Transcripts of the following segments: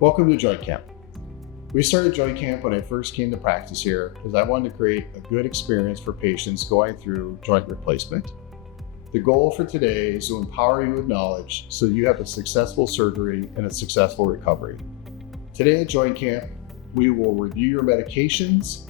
Welcome to Joint Camp. We started Joint Camp when I first came to practice here because I wanted to create a good experience for patients going through joint replacement. The goal for today is to empower you with knowledge so you have a successful surgery and a successful recovery. Today at Joint Camp, we will review your medications,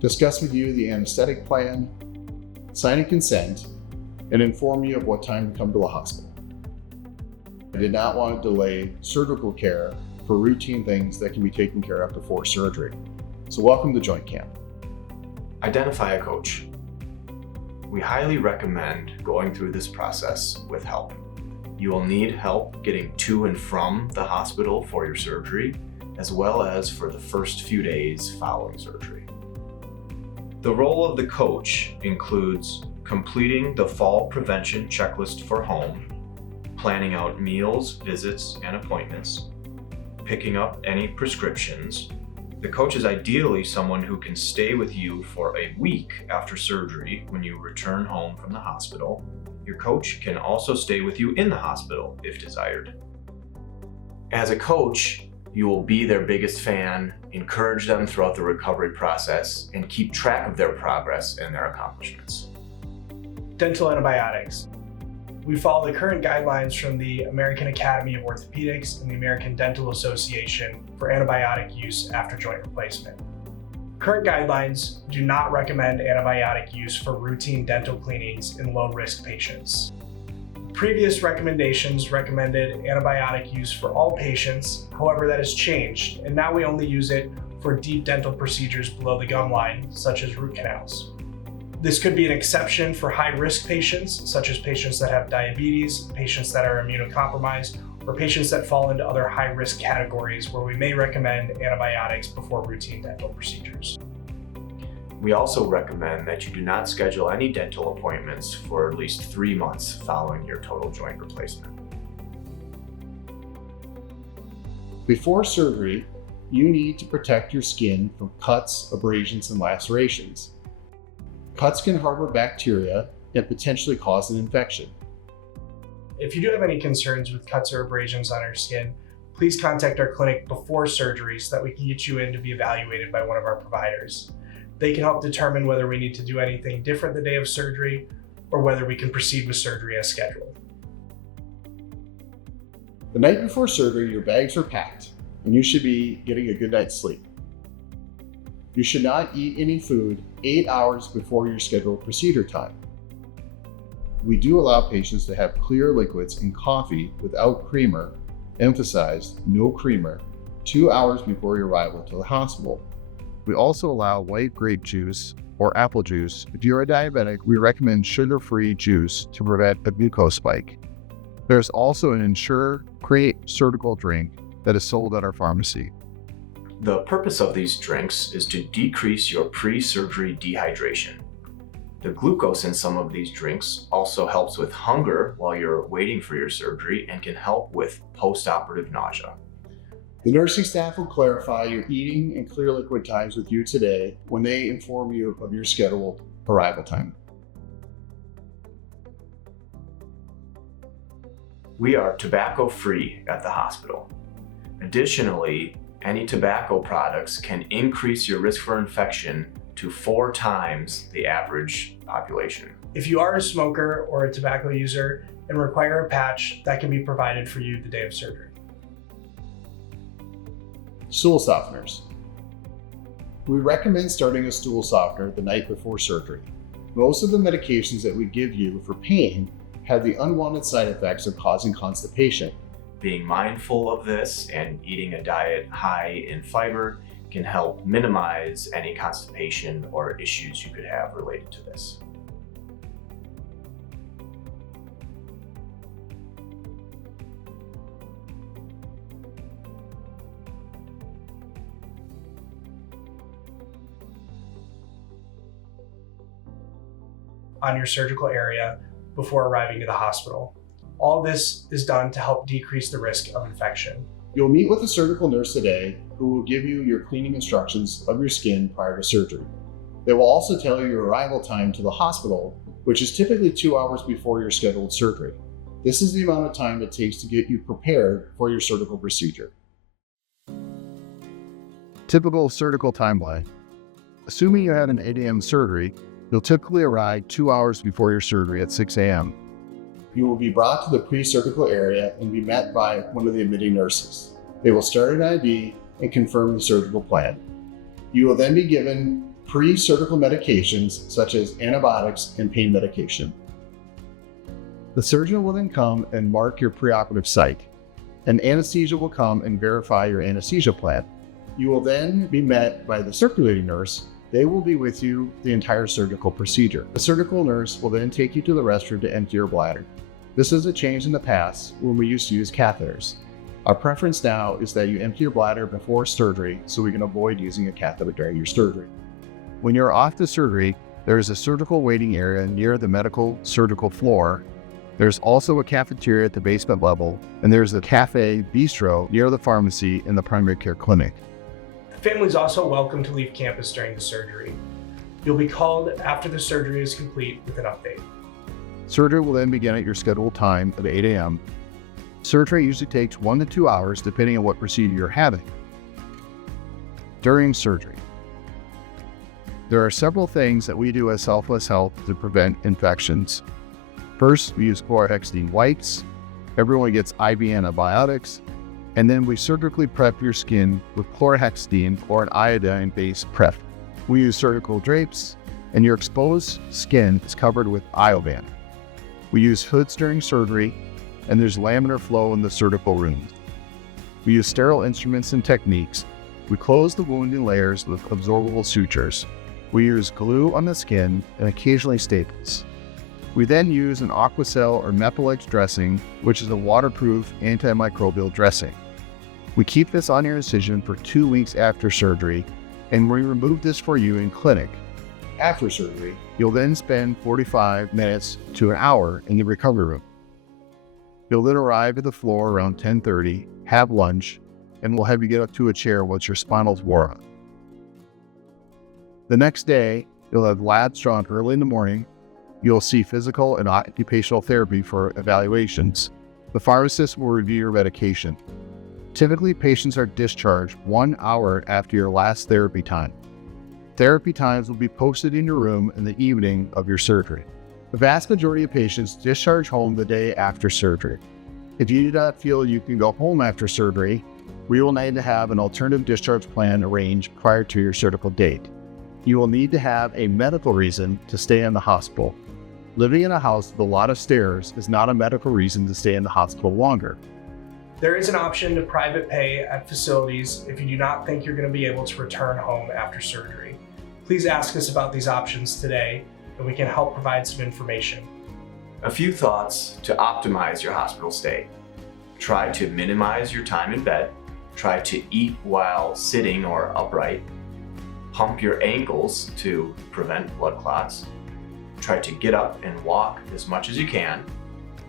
discuss with you the anesthetic plan, sign a consent, and inform you of what time to come to the hospital. I did not want to delay surgical care for routine things that can be taken care of before surgery. So welcome to Joint Camp. Identify a coach. We highly recommend going through this process with help. You will need help getting to and from the hospital for your surgery, as well as for the first few days following surgery. The role of the coach includes completing the fall prevention checklist for home, planning out meals, visits, and appointments, picking up any prescriptions. The coach is ideally someone who can stay with you for a week after surgery when you return home from the hospital. Your coach can also stay with you in the hospital if desired. As a coach, you will be their biggest fan, encourage them throughout the recovery process, and keep track of their progress and their accomplishments. Dental antibiotics. We follow the current guidelines from the American Academy of Orthopedics and the American Dental Association for antibiotic use after joint replacement. Current guidelines do not recommend antibiotic use for routine dental cleanings in low-risk patients. Previous recommendations recommended antibiotic use for all patients, however that has changed, and now we only use it for deep dental procedures below the gum line, such as root canals. This could be an exception for high-risk patients, such as patients that have diabetes, patients that are immunocompromised, or patients that fall into other high-risk categories where we may recommend antibiotics before routine dental procedures. We also recommend that you do not schedule any dental appointments for at least 3 months following your total joint replacement. Before surgery, you need to protect your skin from cuts, abrasions, and lacerations. Cuts can harbor bacteria and potentially cause an infection. If you do have any concerns with cuts or abrasions on your skin, please contact our clinic before surgery so that we can get you in to be evaluated by one of our providers. They can help determine whether we need to do anything different the day of surgery or whether we can proceed with surgery as scheduled. The night before surgery, your bags are packed and you should be getting a good night's sleep. You should not eat any food 8 hours before your scheduled procedure time. We do allow patients to have clear liquids in coffee without creamer, emphasized no creamer, 2 hours before your arrival to the hospital. We also allow white grape juice or apple juice. If you're a diabetic, we recommend sugar-free juice to prevent a glucose spike. There's also an Ensure Create surgical drink that is sold at our pharmacy. The purpose of these drinks is to decrease your pre-surgery dehydration. The glucose in some of these drinks also helps with hunger while you're waiting for your surgery and can help with post-operative nausea. The nursing staff will clarify your eating and clear liquid times with you today when they inform you of your scheduled arrival time. We are tobacco-free at the hospital. Additionally, any tobacco products can increase your risk for infection to 4 times the average population. If you are a smoker or a tobacco user and require a patch, that can be provided for you the day of surgery. Stool softeners. We recommend starting a stool softener the night before surgery. Most of the medications that we give you for pain have the unwanted side effects of causing constipation. Being mindful of this and eating a diet high in fiber can help minimize any constipation or issues you could have related to this. On your surgical area before arriving to the hospital. All this is done to help decrease the risk of infection. You'll meet with a surgical nurse today who will give you your cleaning instructions of your skin prior to surgery. They will also tell you your arrival time to the hospital, which is typically 2 hours before your scheduled surgery. This is the amount of time it takes to get you prepared for your surgical procedure. Typical surgical timeline. Assuming you had an 8 a.m. surgery, you'll typically arrive 2 hours before your surgery at 6 a.m. You will be brought to the pre-surgical area and be met by one of the admitting nurses. They will start an IV and confirm the surgical plan. You will then be given pre-surgical medications such as antibiotics and pain medication. The surgeon will then come and mark your preoperative site. An anesthesia will come and verify your anesthesia plan. You will then be met by the circulating nurse. They will be with you the entire surgical procedure. The surgical nurse will then take you to the restroom to empty your bladder. This is a change in the past when we used to use catheters. Our preference now is that you empty your bladder before surgery so we can avoid using a catheter during your surgery. When you're off the surgery, there is a surgical waiting area near the medical surgical floor. There's also a cafeteria at the basement level, and there's a cafe bistro near the pharmacy in the primary care clinic. The family is also welcome to leave campus during the surgery. You'll be called after the surgery is complete with an update. Surgery will then begin at your scheduled time at 8 a.m. Surgery usually takes 1 to 2 hours depending on what procedure you're having. During surgery, there are several things that we do as Southwest Health to prevent infections. First, we use chlorhexidine wipes. Everyone gets IV antibiotics. And then we surgically prep your skin with chlorhexidine or an iodine-based prep. We use surgical drapes, and your exposed skin is covered with Iovan. We use hoods during surgery, and there's laminar flow in the surgical room. We use sterile instruments and techniques. We close the wound in layers with absorbable sutures. We use glue on the skin and occasionally staples. We then use an Aquacel or Mepilex dressing, which is a waterproof antimicrobial dressing. We keep this on your incision for 2 weeks after surgery, and we remove this for you in clinic. After surgery, you'll then spend 45 minutes to an hour in the recovery room. You'll then arrive at the floor around 10:30, have lunch, and we'll have you get up to a chair once your spinal's worn on. The next day, you'll have labs drawn early in the morning. You'll see physical and occupational therapy for evaluations. The pharmacist will review your medication. Typically, patients are discharged 1 hour after your last therapy time. Therapy times will be posted in your room in the evening of your surgery. The vast majority of patients discharge home the day after surgery. If you do not feel you can go home after surgery, we will need to have an alternative discharge plan arranged prior to your surgical date. You will need to have a medical reason to stay in the hospital. Living in a house with a lot of stairs is not a medical reason to stay in the hospital longer. There is an option to private pay at facilities if you do not think you're going to be able to return home after surgery. Please ask us about these options today, and we can help provide some information. A few thoughts to optimize your hospital stay. Try to minimize your time in bed. Try to eat while sitting or upright. Pump your ankles to prevent blood clots. Try to get up and walk as much as you can.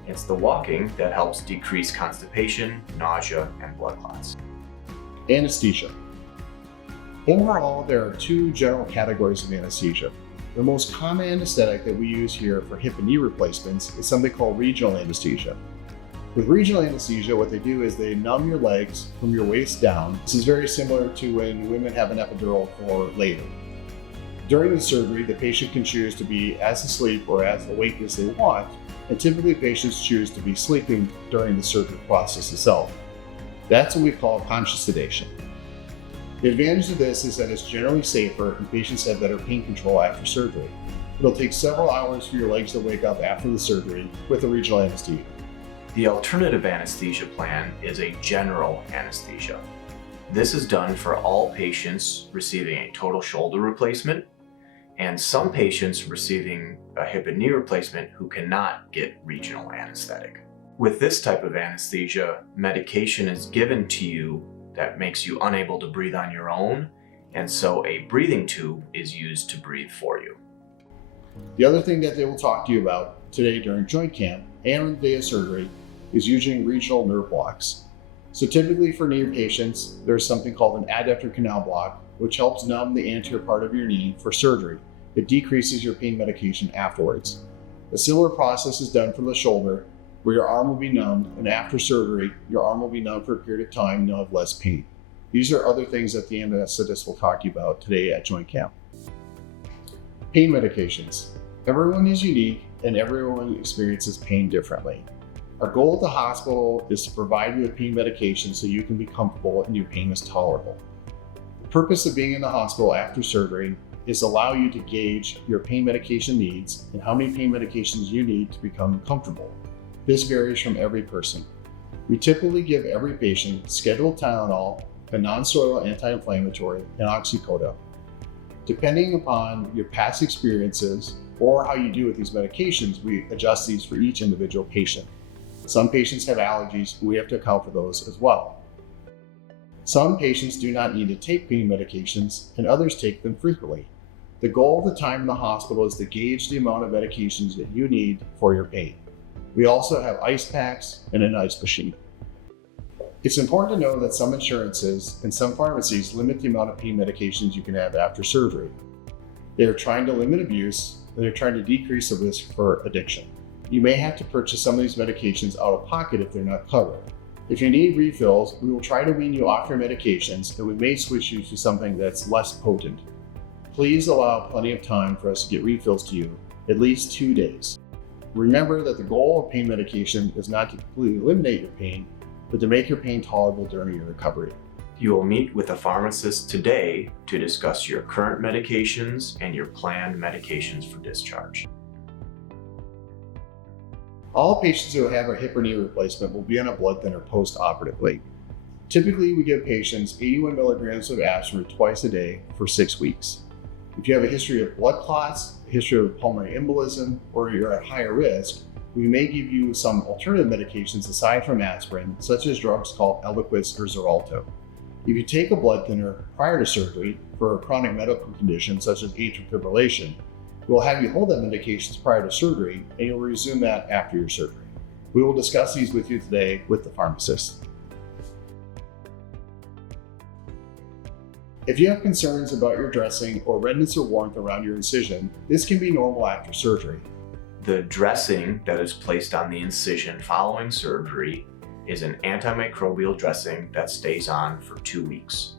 It's the walking that helps decrease constipation, nausea, and blood clots. Anesthesia. Overall, there are 2 general categories of anesthesia. The most common anesthetic that we use here for hip and knee replacements is something called regional anesthesia. With regional anesthesia, what they do is they numb your legs from your waist down. This is very similar to when women have an epidural for labor. During the surgery, the patient can choose to be as asleep or as awake as they want, and typically patients choose to be sleeping during the surgical process itself. That's what we call conscious sedation. The advantage of this is that it's generally safer and patients have better pain control after surgery. It'll take several hours for your legs to wake up after the surgery with a regional anesthesia. The alternative anesthesia plan is a general anesthesia. This is done for all patients receiving a total shoulder replacement and some patients receiving a hip and knee replacement who cannot get regional anesthetic. With this type of anesthesia, medication is given to you that makes you unable to breathe on your own, and so a breathing tube is used to breathe for you. The other thing that they will talk to you about today during joint camp and on the day of surgery is using regional nerve blocks. So typically for knee patients, there's something called an adductor canal block, which helps numb the anterior part of your knee for surgery. It decreases your pain medication afterwards. A similar process is done for the shoulder, where your arm will be numbed, and after surgery, your arm will be numb for a period of time and you'll have less pain. These are other things that the anesthetist will talk to you about today at Joint Camp. Pain medications. Everyone is unique and everyone experiences pain differently. Our goal at the hospital is to provide you with pain medication so you can be comfortable and your pain is tolerable. The purpose of being in the hospital after surgery is to allow you to gauge your pain medication needs and how many pain medications you need to become comfortable. This varies from every person. We typically give every patient scheduled Tylenol, a non-steroidal anti-inflammatory, and oxycodone. Depending upon your past experiences or how you do with these medications, we adjust these for each individual patient. Some patients have allergies, and we have to account for those as well. Some patients do not need to take pain medications, and others take them frequently. The goal of the time in the hospital is to gauge the amount of medications that you need for your pain. We also have ice packs and an ice machine. It's important to know that some insurances and some pharmacies limit the amount of pain medications you can have after surgery. They are trying to limit abuse, and they're trying to decrease the risk for addiction. You may have to purchase some of these medications out of pocket if they're not covered. If you need refills, we will try to wean you off your medications, and we may switch you to something that's less potent. Please allow plenty of time for us to get refills to you, at least 2 days. Remember that the goal of pain medication is not to completely eliminate your pain, but to make your pain tolerable during your recovery. You will meet with a pharmacist today to discuss your current medications and your planned medications for discharge. All patients who have a hip or knee replacement will be on a blood thinner post-operatively. Typically, we give patients 81 milligrams of aspirin twice a day for 6 weeks. If you have a history of blood clots, a history of pulmonary embolism, or you're at higher risk, we may give you some alternative medications aside from aspirin, such as drugs called Eliquis or Xarelto. If you take a blood thinner prior to surgery for a chronic medical condition such as atrial fibrillation, we'll have you hold that medications prior to surgery, and you'll resume that after your surgery. We will discuss these with you today with the pharmacist. If you have concerns about your dressing or redness or warmth around your incision, this can be normal after surgery. The dressing that is placed on the incision following surgery is an antimicrobial dressing that stays on for 2 weeks.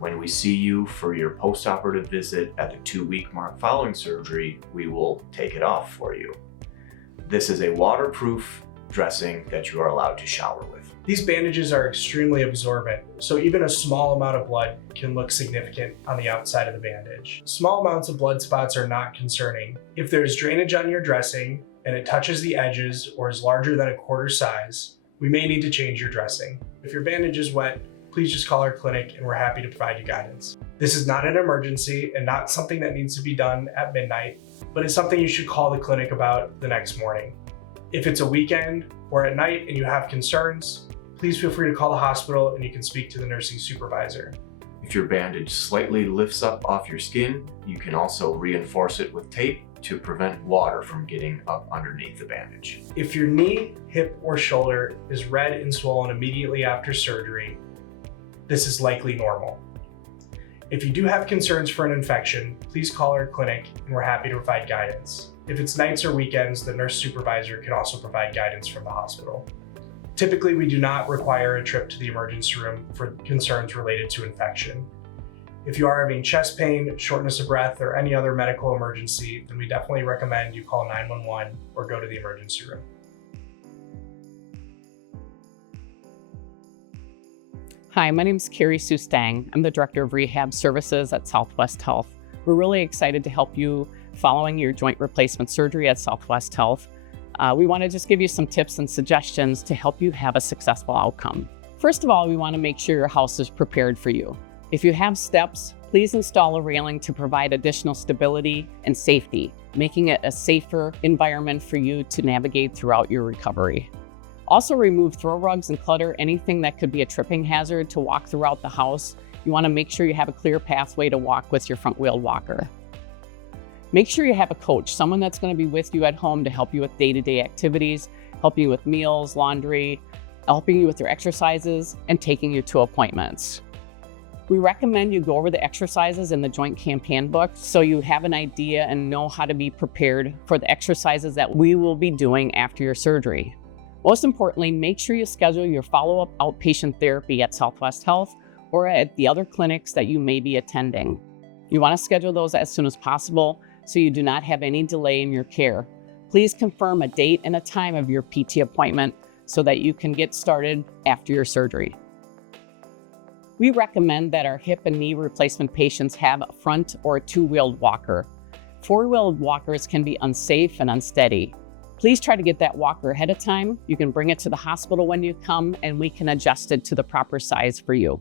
When we see you for your post-operative visit at the 2-week mark following surgery, we will take it off for you. This is a waterproof dressing that you are allowed to shower with. These bandages are extremely absorbent, so even a small amount of blood can look significant on the outside of the bandage. Small amounts of blood spots are not concerning. If there's drainage on your dressing and it touches the edges or is larger than a quarter size, we may need to change your dressing. If your bandage is wet, please just call our clinic and we're happy to provide you guidance. This is not an emergency and not something that needs to be done at midnight, but it's something you should call the clinic about the next morning. If it's a weekend or at night and you have concerns, please feel free to call the hospital and you can speak to the nursing supervisor. If your bandage slightly lifts up off your skin, you can also reinforce it with tape to prevent water from getting up underneath the bandage. If your knee, hip, or shoulder is red and swollen immediately after surgery, this is likely normal. If you do have concerns for an infection, please call our clinic and we're happy to provide guidance. If it's nights or weekends, the nurse supervisor can also provide guidance from the hospital. Typically, we do not require a trip to the emergency room for concerns related to infection. If you are having chest pain, shortness of breath, or any other medical emergency, then we definitely recommend you call 911 or go to the emergency room. Hi, my name is Carrie Sue Stang. I'm the Director of Rehab Services at Southwest Health. We're really excited to help you following your joint replacement surgery at Southwest Health. We want to just give you some tips and suggestions to help you have a successful outcome. First of all, we want to make sure your house is prepared for you. If you have steps, please install a railing to provide additional stability and safety, making it a safer environment for you to navigate throughout your recovery. Also remove throw rugs and clutter, anything that could be a tripping hazard to walk throughout the house. You want to make sure you have a clear pathway to walk with your front wheel walker. Make sure you have a coach, someone that's going to be with you at home to help you with day-to-day activities, helping you with meals, laundry, helping you with your exercises, and taking you to appointments. We recommend you go over the exercises in the Joint Camp Handbook so you have an idea and know how to be prepared for the exercises that we will be doing after your surgery. Most importantly, make sure you schedule your follow-up outpatient therapy at Southwest Health or at the other clinics that you may be attending. You want to schedule those as soon as possible so you do not have any delay in your care. Please confirm a date and a time of your PT appointment so that you can get started after your surgery. We recommend that our hip and knee replacement patients have a front or a two-wheeled walker. Four-wheeled walkers can be unsafe and unsteady. Please try to get that walker ahead of time. You can bring it to the hospital when you come and we can adjust it to the proper size for you.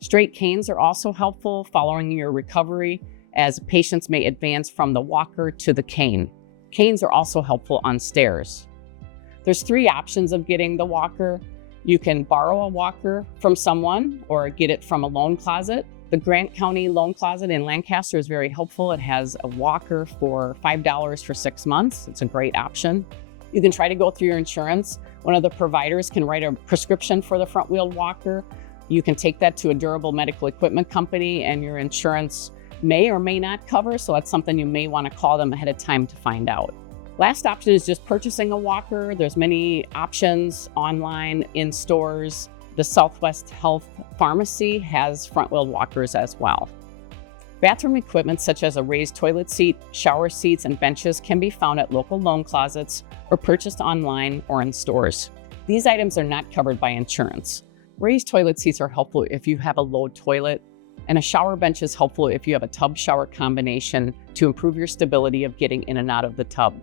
Straight canes are also helpful following your recovery, as patients may advance from the walker to the cane. Canes are also helpful on stairs. There's 3 options of getting the walker. You can borrow a walker from someone or get it from a loan closet. The Grant County Loan Closet in Lancaster is very helpful. It has a walker for $5 for 6 months. It's a great option. You can try to go through your insurance. One of the providers can write a prescription for the front-wheeled walker. You can take that to a durable medical equipment company and your insurance may or may not cover, so that's something you may want to call them ahead of time to find out. Last option is just purchasing a walker. There's many options online, in stores. The Southwest Health Pharmacy has front-wheeled walkers as well. Bathroom equipment such as a raised toilet seat, shower seats, and benches can be found at local loan closets or purchased online or in stores. These items are not covered by insurance. Raised toilet seats are helpful if you have a low toilet, and a shower bench is helpful if you have a tub-shower combination to improve your stability of getting in and out of the tub.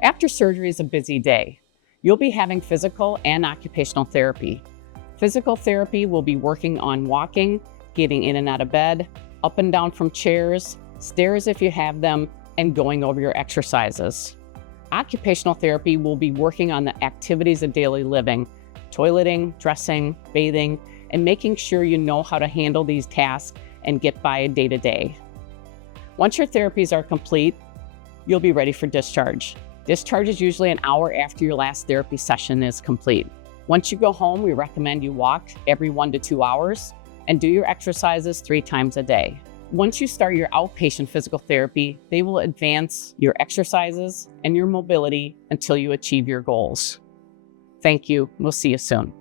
After surgery is a busy day. You'll be having physical and occupational therapy. Physical therapy will be working on walking, getting in and out of bed, up and down from chairs, stairs if you have them, and going over your exercises. Occupational therapy will be working on the activities of daily living, toileting, dressing, bathing, and making sure you know how to handle these tasks and get by day to day. Once your therapies are complete, you'll be ready for discharge. Discharge is usually an hour after your last therapy session is complete. Once you go home, we recommend you walk every 1 to 2 hours and do your exercises 3 times a day. Once you start your outpatient physical therapy, they will advance your exercises and your mobility until you achieve your goals. Thank you. We'll see you soon.